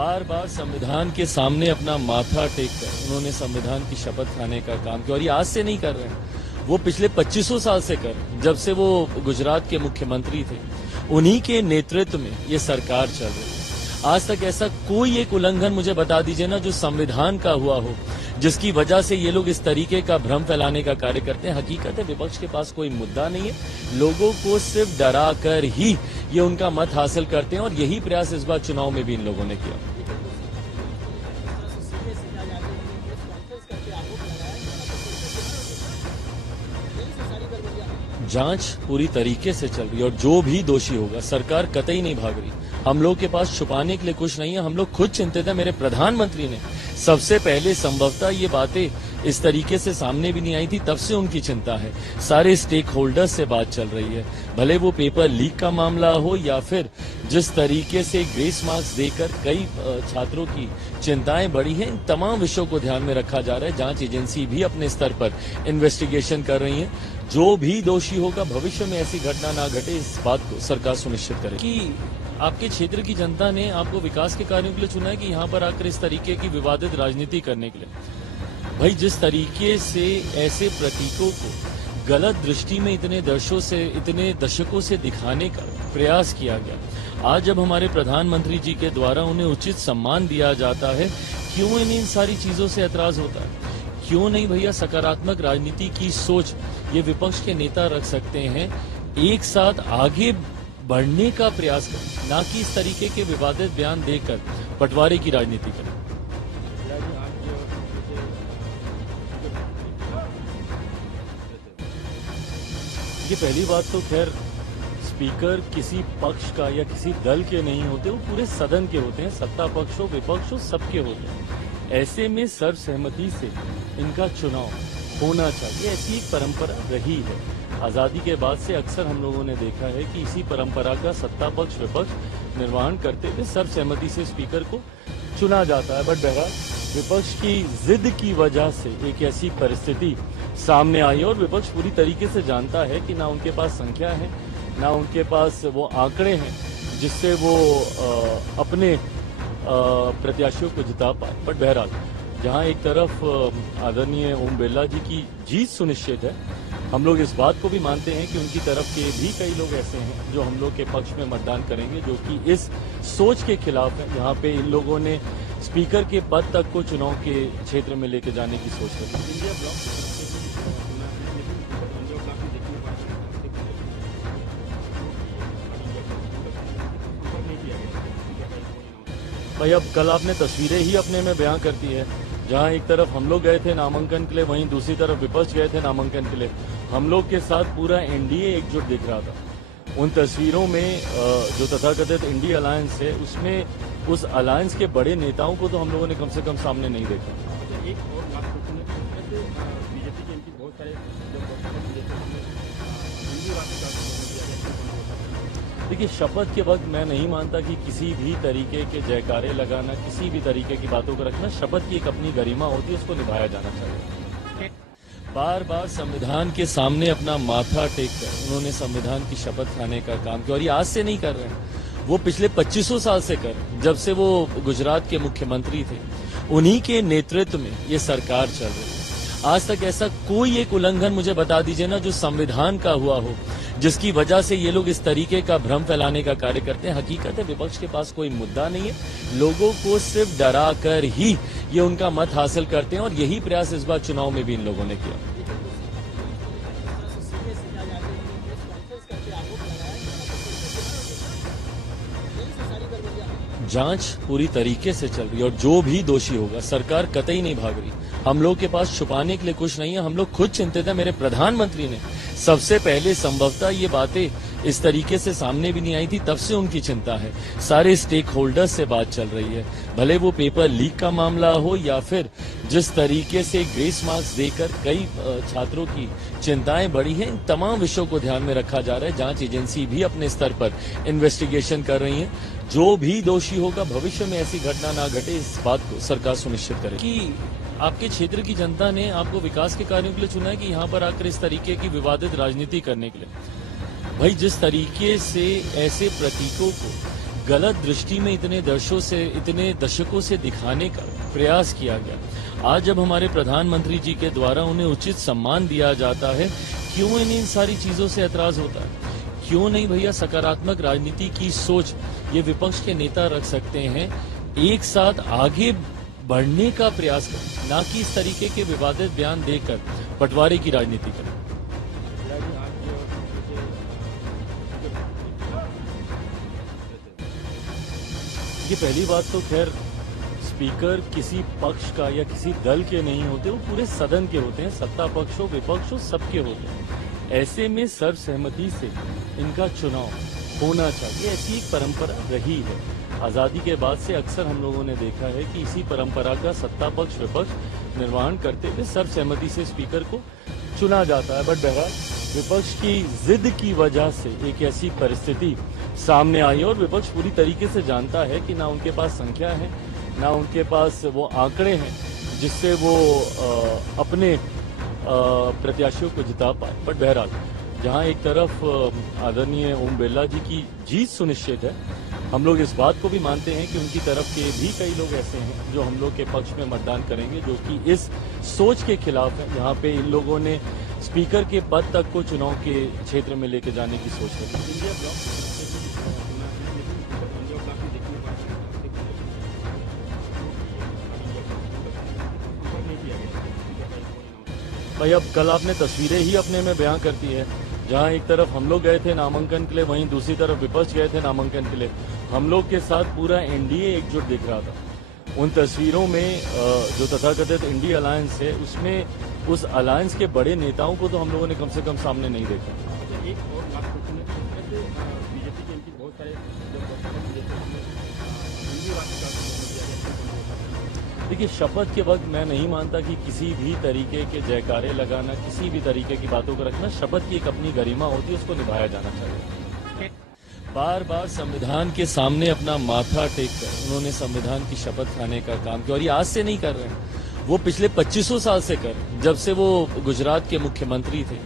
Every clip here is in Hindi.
बार बार संविधान के सामने अपना माथा टेक कर उन्होंने संविधान की शपथ खाने का काम किया और ये आज से नहीं कर रहे हैं, वो पिछले 2500 साल से कर, जब से वो गुजरात के मुख्यमंत्री थे उन्हीं के नेतृत्व में ये सरकार चल रही है। आज तक ऐसा कोई एक उल्लंघन मुझे बता दीजिए ना जो संविधान का हुआ हो, जिसकी वजह से ये लोग इस तरीके का भ्रम फैलाने का कार्य करते हैं। हकीकत है विपक्ष के पास कोई मुद्दा नहीं है, लोगों को सिर्फ डरा कर ही ये उनका मत हासिल करते हैं और यही प्रयास इस बार चुनाव में भी इन लोगों ने किया। जांच पूरी तरीके से चल रही है और जो भी दोषी होगा, सरकार कतई नहीं भाग रही। हम लोग के पास छुपाने के लिए कुछ नहीं है, हम लोग खुद चिंतित हैं। मेरे प्रधानमंत्री ने सबसे पहले संभवतः ये बातें इस तरीके से सामने भी नहीं आई थी, तब से उनकी चिंता है। सारे स्टेक होल्डर्स से बात चल रही है, भले वो पेपर लीक का मामला हो या फिर जिस तरीके से ग्रेस मार्क्स देकर कई छात्रों की चिंताएं बढ़ी हैं, इन तमाम विषयों को ध्यान में रखा जा रहा है। जांच एजेंसी भी अपने स्तर पर इन्वेस्टिगेशन कर रही है। जो भी दोषी होगा, भविष्य में ऐसी घटना ना घटे, इस बात को सरकार सुनिश्चित करे कि आपके क्षेत्र की जनता ने आपको विकास के कार्यों के लिए चुना है कि यहाँ पर आकर इस तरीके की विवादित राजनीति करने के लिए। भाई जिस तरीके से ऐसे प्रतीकों को गलत दृष्टि में इतने दशकों से दिखाने का प्रयास किया गया, आज जब हमारे प्रधानमंत्री जी के द्वारा उन्हें उचित सम्मान दिया जाता है, क्यों इन सारी चीजों से ऐतराज होता है? क्यों नहीं भैया सकारात्मक राजनीति की सोच ये विपक्ष के नेता रख सकते हैं, एक साथ आगे बढ़ने का प्रयास करें, ना कि इस तरीके के विवादित बयान देकर बंटवारे की राजनीति करें। ये पहली बात तो खैर स्पीकर किसी पक्ष का या किसी दल के नहीं होते, वो पूरे सदन के होते हैं। सत्ता पक्ष हो विपक्ष हो सबके होते हैं। ऐसे में सर्वसहमति से इनका चुनाव होना चाहिए, ऐसी एक परंपरा रही है। आजादी के बाद से अक्सर हम लोगों ने देखा है कि इसी परंपरा का सत्ता पक्ष विपक्ष निर्वहन करते हुए सर्वसहमति से स्पीकर को चुना जाता है। बट बहरहाल विपक्ष की जिद की वजह से एक ऐसी परिस्थिति सामने आई और विपक्ष पूरी तरीके से जानता है कि ना उनके पास संख्या है, ना उनके पास वो आंकड़े हैं जिससे वो अपने प्रत्याशियों को जिता पाए। बट बहरहाल जहां एक तरफ आदरणीय ओम बिरला जी की जीत सुनिश्चित है, हम लोग इस बात को भी मानते हैं कि उनकी तरफ के भी कई लोग ऐसे हैं जो हम लोग के पक्ष में मतदान करेंगे, जो कि इस सोच के खिलाफ है। यहाँ पे इन लोगों ने स्पीकर के पद तक को चुनाव के क्षेत्र में लेके जाने की सोच रखी। इंडिया ब्लॉक भाई अब कल आपने तस्वीरें ही अपने में बयां करती है, जहां एक तरफ हम लोग गए थे नामांकन के लिए, वहीं दूसरी तरफ विपक्ष गए थे नामांकन के लिए। हम लोग के साथ पूरा एनडीए एकजुट दिख रहा था। उन तस्वीरों में जो तथाकथित इंडिया अलायंस है, उसमें उस अलायंस के बड़े नेताओं को तो हम लोगों ने कम से कम सामने नहीं देखा। एक और बात बीजेपी के इनकी बहुत सारे देखिए, शपथ के वक्त मैं नहीं मानता कि किसी भी तरीके के जयकारे लगाना, किसी भी तरीके की बातों को रखना, शपथ की एक अपनी गरिमा होती है, उसको निभाया जाना चाहिए। बार बार संविधान के सामने अपना माथा टेक कर उन्होंने संविधान की शपथ खाने का काम किया और ये आज से नहीं कर रहे हैं, वो पिछले 2500 साल से कर, जब से वो गुजरात के मुख्यमंत्री थे उन्हीं के नेतृत्व में ये सरकार चल रही है। आज तक ऐसा कोई एक उल्लंघन मुझे बता दीजिए ना जो संविधान का हुआ हो, जिसकी वजह से ये लोग इस तरीके का भ्रम फैलाने का कार्य करते हैं। हकीकत है विपक्ष के पास कोई मुद्दा नहीं है, लोगों को सिर्फ डरा कर ही ये उनका मत हासिल करते हैं और यही प्रयास इस बार चुनाव में भी इन लोगों ने किया। जांच पूरी तरीके से चल रही है और जो भी दोषी होगा, सरकार कतई नहीं भाग रही। हम लोग के पास छुपाने के लिए कुछ नहीं है, हम लोग खुद चिंतित हैं। मेरे प्रधानमंत्री ने सबसे पहले संभवतः ये बातें इस तरीके से सामने भी नहीं आई थी, तब से उनकी चिंता है। सारे स्टेक होल्डर्स से बात चल रही है, भले वो पेपर लीक का मामला हो या फिर जिस तरीके से ग्रेस मार्क्स देकर कई छात्रों की चिंताएं बढ़ी हैं, इन तमाम विषयों को ध्यान में रखा जा रहा है। जांच एजेंसी भी अपने स्तर पर इन्वेस्टिगेशन कर रही है। जो भी दोषी होगा, भविष्य में ऐसी घटना ना घटे, इस बात को सरकार सुनिश्चित करे कि आपके क्षेत्र की जनता ने आपको विकास के कार्यों के लिए चुना है कि यहाँ पर आकर इस तरीके की विवादित राजनीति करने के लिए। भाई जिस तरीके से ऐसे प्रतीकों को गलत दृष्टि में इतने दशकों से दिखाने का प्रयास किया गया। आज जब हमारे प्रधानमंत्री जी के द्वारा उन्हें उचित सम्मान दिया जाता है, क्यों इन सारी चीजों से ऐतराज होता है? क्यों नहीं भैया सकारात्मक राजनीति की सोच ये विपक्ष के नेता रख सकते हैं, एक साथ आगे बढ़ने का प्रयास करें, ना कि इस तरीके के विवादित बयान देकर बंटवारे की राजनीति करें। ये पहली बात तो खैर स्पीकर किसी पक्ष का या किसी दल के नहीं होते, वो पूरे सदन के होते हैं। सत्ता पक्ष हो विपक्ष हो सबके होते हैं। ऐसे में सर्वसहमति से इनका चुनाव होना चाहिए, ऐसी एक परंपरा रही है। आजादी के बाद से अक्सर हम लोगों ने देखा है कि इसी परंपरा का सत्ता पक्ष विपक्ष निर्वहन करते हुए सर्वसहमति से स्पीकर को चुना जाता है। बट बहरहाल विपक्ष की जिद की वजह से एक ऐसी परिस्थिति सामने आई और विपक्ष पूरी तरीके से जानता है कि ना उनके पास संख्या है, ना उनके पास वो आंकड़े हैं जिससे वो अपने प्रत्याशियों को जिता पाए। बट बहरहाल जहां एक तरफ आदरणीय ओम बिरला जी की जीत सुनिश्चित है, हम लोग इस बात को भी मानते हैं कि उनकी तरफ के भी कई लोग ऐसे हैं जो हम लोग के पक्ष में मतदान करेंगे, जो कि इस सोच के खिलाफ है। यहाँ पे इन लोगों ने स्पीकर के पद तक को चुनाव के क्षेत्र में लेके जाने की सोच है। इंडिया ब्लॉक भाई अब कल आपने तस्वीरें ही अपने में बयां करती है, जहां एक तरफ हम लोग गए थे नामांकन के लिए, वहीं दूसरी तरफ विपक्ष गए थे नामांकन के लिए। हम लोग के साथ पूरा एनडीए एकजुट दिख रहा था। उन तस्वीरों में जो तथाकथित इंडिया अलायंस है, उसमें उस अलायंस के बड़े नेताओं को तो हम लोगों ने कम से कम सामने नहीं देखा। एक और बात क्वेश्चन है, बीजेपी के इनकी बहुत सारे देखिए, शपथ के वक्त मैं नहीं मानता कि किसी भी तरीके के जयकारे लगाना, किसी भी तरीके की बातों को रखना, शपथ की एक अपनी गरिमा होती है, उसको निभाया जाना चाहिए। बार बार संविधान के सामने अपना माथा टेक कर उन्होंने संविधान की शपथ खाने का काम किया, और ये आज से नहीं कर रहे हैं, वो पिछले 2500 साल से कर, जब से वो गुजरात के मुख्यमंत्री थे,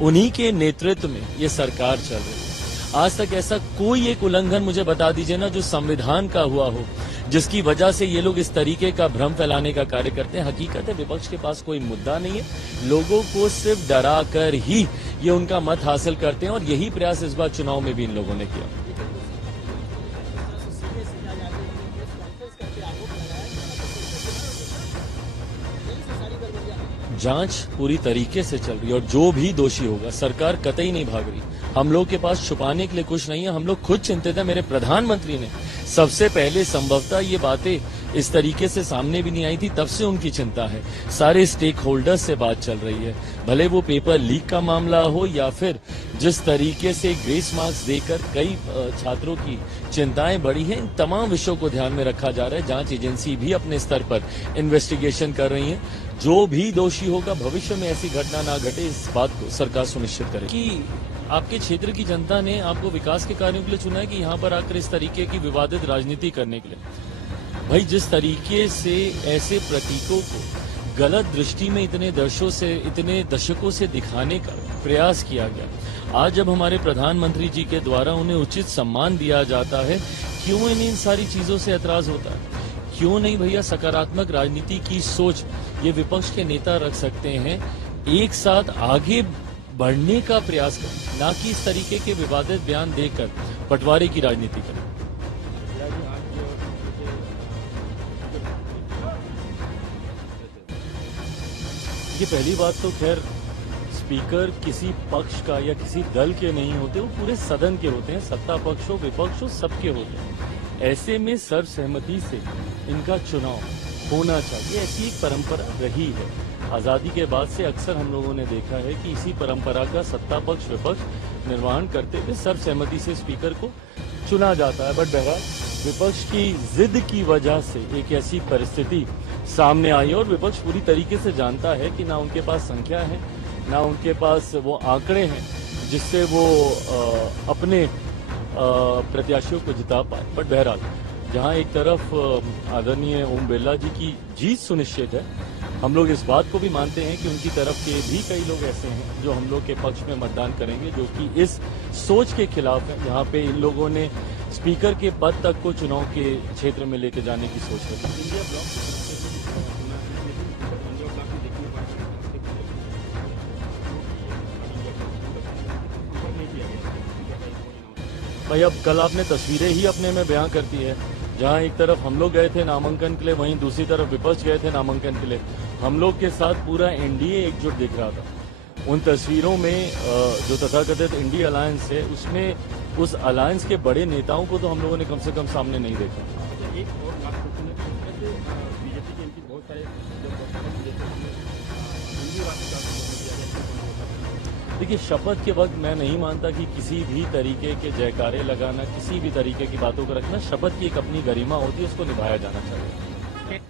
उन्हीं के नेतृत्व में ये सरकार चल रही है। आज तक ऐसा कोई एक उल्लंघन मुझे बता दीजिए ना जो संविधान का हुआ हो, जिसकी वजह से ये लोग इस तरीके का भ्रम फैलाने का कार्य करते हैं। हकीकत है विपक्ष के पास कोई मुद्दा नहीं है, लोगों को सिर्फ डरा कर ही ये उनका मत हासिल करते हैं, और यही प्रयास इस बार चुनाव में भी इन लोगों ने किया। जांच पूरी तरीके से चल रही है और जो भी दोषी होगा, सरकार कतई नहीं भाग रही। हम लोग के पास छुपाने के लिए कुछ नहीं है, हम लोग खुद चिंतित हैं। मेरे प्रधानमंत्री ने सबसे पहले संभवतः ये बातें इस तरीके से सामने भी नहीं आई थी, तब से उनकी चिंता है। सारे स्टेक होल्डर्स से बात चल रही है, भले वो पेपर लीक का मामला हो या फिर जिस तरीके से ग्रेस मार्क्स देकर कई छात्रों की चिंताएं बढ़ी हैं, इन तमाम विषयों को ध्यान में रखा जा रहा है। जांच एजेंसी भी अपने स्तर पर इन्वेस्टिगेशन कर रही है। जो भी दोषी होगा, भविष्य में ऐसी घटना ना घटे, इस बात को सरकार सुनिश्चित करे कि आपके क्षेत्र की जनता ने आपको विकास के कार्यों के लिए चुना है कि यहाँ पर आकर इस तरीके की विवादित राजनीति करने के लिए। भाई जिस तरीके से ऐसे प्रतीकों को गलत दृष्टि में इतने दशकों से दिखाने का प्रयास किया गया, आज जब हमारे प्रधानमंत्री जी के द्वारा उन्हें उचित सम्मान दिया जाता है, क्यों इन सारी चीजों से ऐतराज होता है? क्यों नहीं भैया सकारात्मक राजनीति की सोच ये विपक्ष के नेता रख सकते हैं, एक साथ आगे बढ़ने का प्रयास करें, ना कि इस तरीके के विवादित बयान देकर बंटवारे की राजनीति करें। ये पहली बात तो खैर स्पीकर किसी पक्ष का या किसी दल के नहीं होते, वो पूरे सदन के होते हैं। सत्ता पक्ष हो विपक्ष हो सबके होते हैं। ऐसे में सर्वसहमति से इनका चुनाव होना चाहिए, ऐसी एक परंपरा रही है। आजादी के बाद से अक्सर हम लोगों ने देखा है कि इसी परंपरा का सत्ता पक्ष विपक्ष निर्वहन करते हुए सर्वसहमति से स्पीकर को चुना जाता है। बट बहरहाल विपक्ष की जिद की वजह से एक ऐसी परिस्थिति सामने आई और विपक्ष पूरी तरीके से जानता है कि ना उनके पास संख्या है, ना उनके पास वो आंकड़े हैं जिससे वो अपने प्रत्याशियों को जिता पाए। बट बहरहाल जहां एक तरफ आदरणीय ओम बिरला जी की जीत सुनिश्चित है, हम लोग इस बात को भी मानते हैं कि उनकी तरफ के भी कई लोग ऐसे हैं जो हम लोग के पक्ष में मतदान करेंगे, जो कि इस सोच के खिलाफ है। यहाँ पे इन लोगों ने स्पीकर के पद तक को चुनाव के क्षेत्र में लेके जाने की सोच है। इंडिया ब्लॉक की तरफ से भी सुना है, लेकिन इंडिया ब्लॉक में देखने के बाद नहीं किया गया। भाई अब कल आपने तस्वीरें ही अपने में बयां कर दी है, जहां एक तरफ हम लोग गए थे नामांकन के लिए, वहीं दूसरी तरफ विपक्ष गए थे नामांकन के लिए। हम लोग के साथ पूरा एनडीए एकजुट दिख रहा था। उन तस्वीरों में जो तथाकथित इंडिया अलायंस है, उसमें उस अलायंस के बड़े नेताओं को तो हम लोगों ने कम से कम सामने नहीं देखा। अच्छा, एक और बात क्वेश्चन है, बीजेपी के एमपी बहुत सारे जब हिंदी राष्ट्र का संबोधन किया गया। देखिए, शपथ के वक्त मैं नहीं मानता कि किसी भी तरीके के जयकारे लगाना, किसी भी तरीके की बातों को रखना, शपथ की एक अपनी गरिमा होती है, उसको निभाया जाना चाहिए।